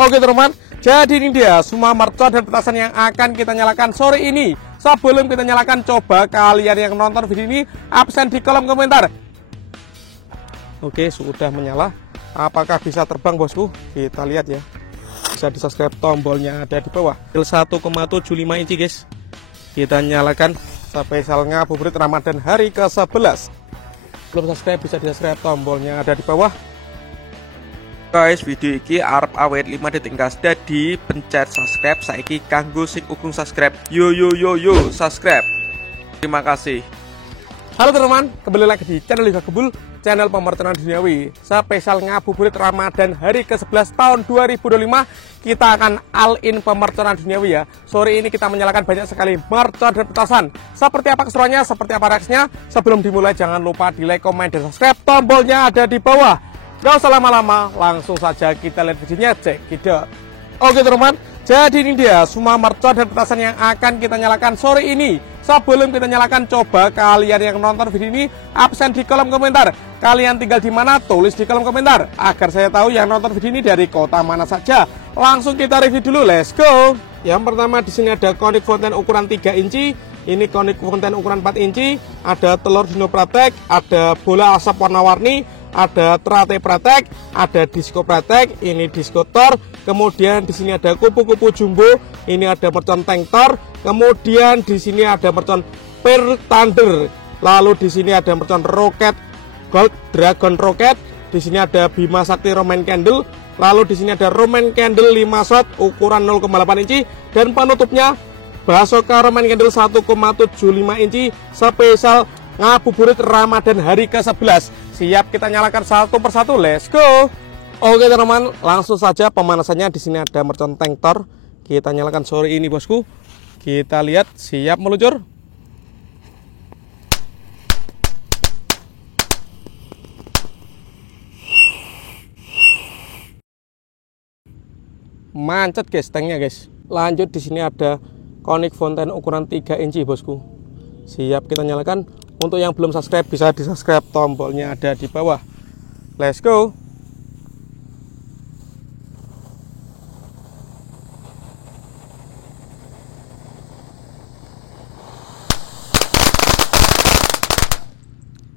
Oke teman-teman, jadi ini dia semua mercon dan petasan yang akan kita nyalakan sore ini. Sebelum kita nyalakan, coba kalian yang nonton video ini absen di kolom komentar. Oke, sudah menyala. Apakah bisa terbang bosku? Kita lihat ya. Bisa di subscribe, tombolnya ada di bawah. 1,75 inci guys. Kita nyalakan spesial ngabuburit Ramadan hari ke-11. Belum subscribe bisa di subscribe, tombolnya ada di bawah. Guys, video ini arep awet 5 detik gas. Jadi pencet subscribe saiki kanggo sing ukung subscribe. Yo subscribe. Terima kasih. Halo teman-teman, kembali lagi di channel Liga Gebul, channel pemercon duniawi. Spesial ngabuburit Ramadan hari ke-11 tahun 2025. Kita akan all in pemerconan duniawi ya. Sore ini kita menyalakan banyak sekali mercon dan petasan. Seperti apa keseruannya, seperti apa reaksinya? Sebelum dimulai jangan lupa di like, komen, dan subscribe. Tombolnya ada di bawah. Gak usah lama-lama, langsung saja kita lihat videonya, cek kita. Oke teman-teman, jadi ini dia semua mercon dan petasan yang akan kita nyalakan sore ini. Sebelum kita nyalakan, coba kalian yang nonton video ini absen di kolom komentar. Kalian tinggal di mana? Tulis di kolom komentar agar saya tahu yang nonton video ini dari kota mana saja. Langsung kita review dulu, let's go. Yang pertama di sini ada konik fonten ukuran 3 inci. Ini konik fonten ukuran 4 inci. Ada telur dino pratek, ada bola asap warna-warni, ada terate pratek, ada disco pratek, ini disco tor, kemudian di sini ada kupu-kupu jumbo, ini ada mercon tank tor, kemudian di sini ada mercon Pearl Thunder, lalu di sini ada mercon roket Gold Dragon Rocket, di sini ada Bima Sakti Roman Candle, lalu di sini ada Roman Candle 5 shot ukuran 0,8 inci, dan penutupnya Basoka Roman Candle 1,75 inci spesial ngabuburit Ramadan hari ke-11. Siap kita nyalakan satu persatu, let's go. Oke teman-teman, langsung saja pemanasannya. Di sini ada mercon tank tor. Kita nyalakan sore ini bosku. Kita lihat, siap meluncur. Mancet guys tanknya guys. Lanjut di sini ada konik fonten ukuran 3 inci bosku. Siap kita nyalakan. Untuk yang belum subscribe bisa di subscribe, tombolnya ada di bawah. Let's go.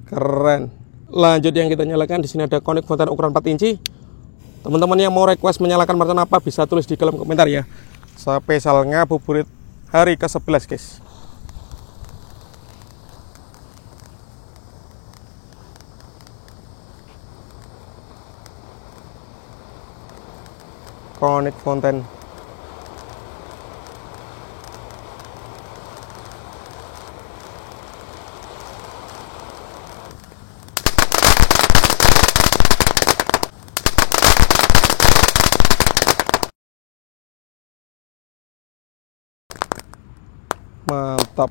Keren. Lanjut yang kita nyalakan, di sini ada konik fonten ukuran 4 inci. Teman-teman yang mau request menyalakan mercon apa bisa tulis di kolom komentar ya. Spesial ngabuburit hari ke-11 guys. Konik fonten. Mantap.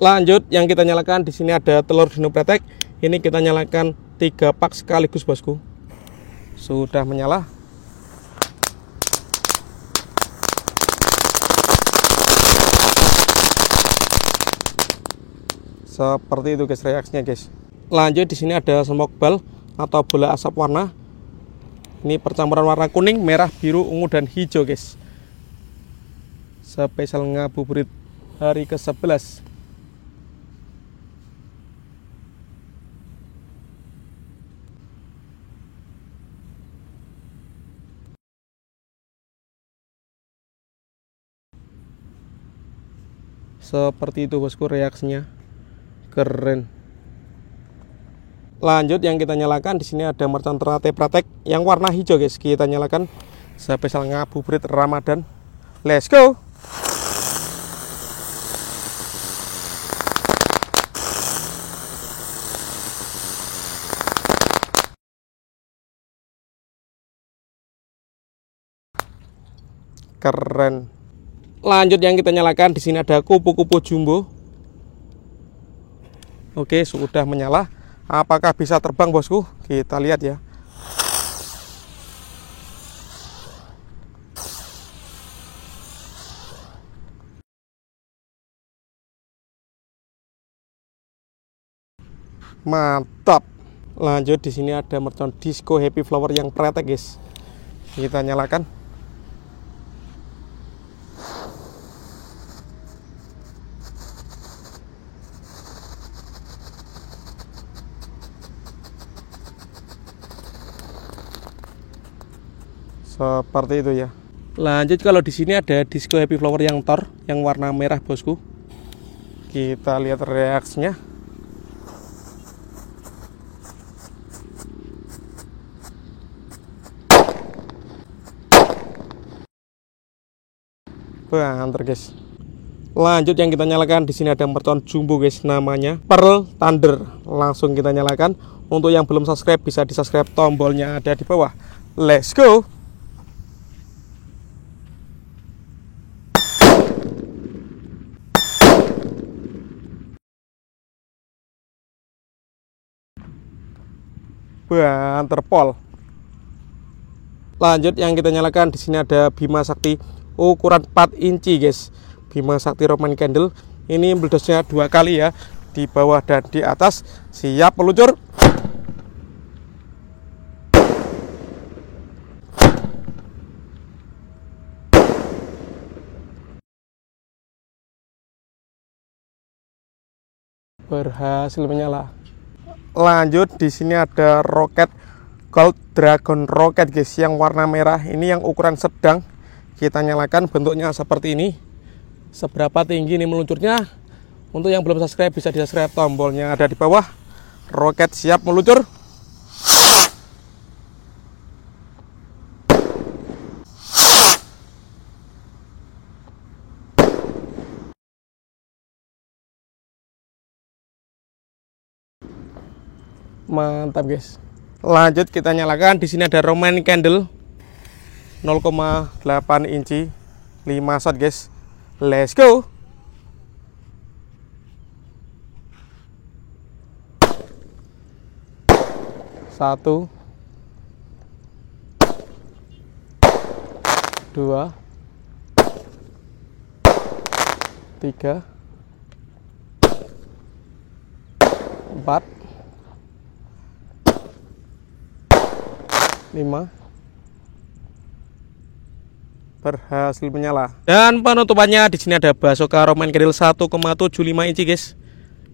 Lanjut yang kita nyalakan, di sini ada telur dino pratek. Ini kita nyalakan 3 pak sekaligus bosku. Sudah menyala. Seperti itu guys reaksinya guys. Lanjut di sini ada smoke ball atau bola asap warna. Ini percampuran warna kuning, merah, biru, ungu, dan hijau guys. Spesial ngabuburit hari ke-11. Seperti itu bosku reaksinya. Keren. Lanjut yang kita nyalakan, di sini ada mercon terate pratek yang warna hijau guys. Kita nyalakan spesial ngabuburit Ramadan. Let's go. Keren. Lanjut yang kita nyalakan, di sini ada kupu-kupu jumbo. Oke, sudah menyala. Apakah bisa terbang bosku? Kita lihat ya. Mantap. Lanjut di sini ada mercon disco happy flower yang pratek guys. Kita nyalakan. Seperti itu ya. Lanjut, kalau di sini ada disco happy flower yang Thor yang warna merah bosku. Kita lihat reaksinya. Banter guys. Lanjut, yang kita nyalakan di sini ada mercon jumbo guys, namanya Pearl Thunder. Langsung kita nyalakan. Untuk yang belum subscribe bisa di subscribe, tombolnya ada di bawah. Let's go. Banter pol. Lanjut, yang kita nyalakan di sini ada Bima Sakti ukuran 4 inci guys. Bima Sakti Roman Candle. Ini meledosnya 2 kali ya, di bawah dan di atas. Siap meluncur. Berhasil menyala. Lanjut, di sini ada roket Gold Dragon Rocket guys, yang warna merah. Ini yang ukuran sedang. Kita nyalakan, bentuknya seperti ini. Seberapa tinggi ini meluncurnya? Untuk yang belum subscribe bisa di subscribe, tombolnya ada di bawah. Roket siap meluncur. Mantap guys. Lanjut, kita nyalakan. Di sini ada Roman Candle 0,8 inci 5 shot guys. Let's go. Satu, dua, tiga, empat, 5. Berhasil menyala. Dan penutupannya di sini ada Basoka Roman Candle 1,75 inci guys.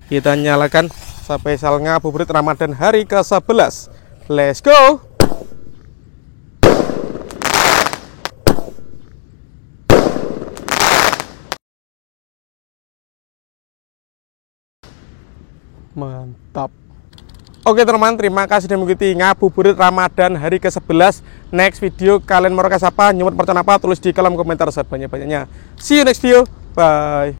Kita nyalakan spesial ngabuburit Ramadan hari ke-11. Let's go. Mantap. Oke teman-teman, terima kasih sudah mengikuti ngabuburit Ramadan hari ke-11. Next video kalian mau rekas apa, nyumut mercon apa, tulis di kolom komentar sebanyak-banyaknya. See you next video. Bye.